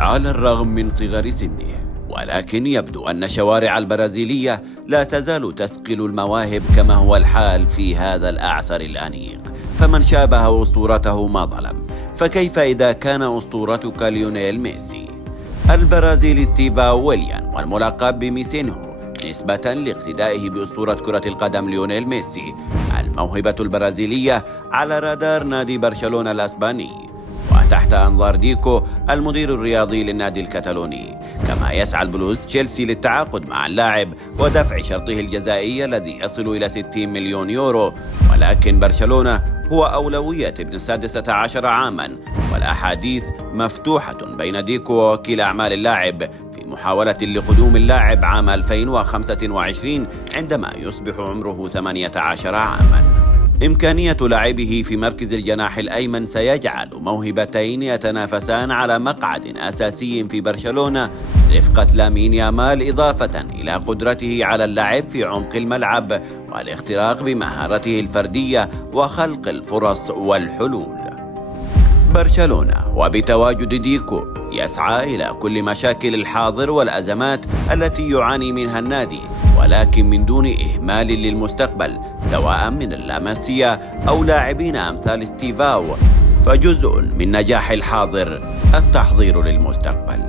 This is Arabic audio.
على الرغم من صغر سنه، ولكن يبدو أن الشوارع البرازيلية لا تزال تسقل المواهب كما هو الحال في هذا الأعصر الأنيق. فمن شابه أسطورته ما ظلم، فكيف إذا كان أسطورتك ليونيل ميسي؟ البرازيلي ستيفاو ويليان، والملقب بميسينهو نسبة لاقتدائه بأسطورة كرة القدم ليونيل ميسي، الموهبة البرازيلية على رادار نادي برشلونة الأسباني وتحت أنظار ديكو المدير الرياضي للنادي الكتالوني. كما يسعى البلوز تشيلسي للتعاقد مع اللاعب ودفع شرطه الجزائي الذي يصل إلى 60 مليون يورو، ولكن برشلونة هو أولوية ابن 16 عاما، والأحاديث مفتوحة بين ديكو ووكيل أعمال اللاعب في محاولة لقدوم اللاعب عام 2025 عندما يصبح عمره 18 عاما. إمكانية لعبه في مركز الجناح الأيمن سيجعل موهبتين يتنافسان على مقعد أساسي في برشلونة رفقة لامين يامال، إضافة إلى قدرته على اللعب في عمق الملعب والاختراق بمهارته الفردية وخلق الفرص والحلول. برشلونة وبتواجد ديكو يسعى إلى كل مشاكل الحاضر والأزمات التي يعاني منها النادي، ولكن من دون إهمال للمستقبل سواء من اللاماسيا أو لاعبين أمثال ستيفاو. فجزء من نجاح الحاضر التحضير للمستقبل.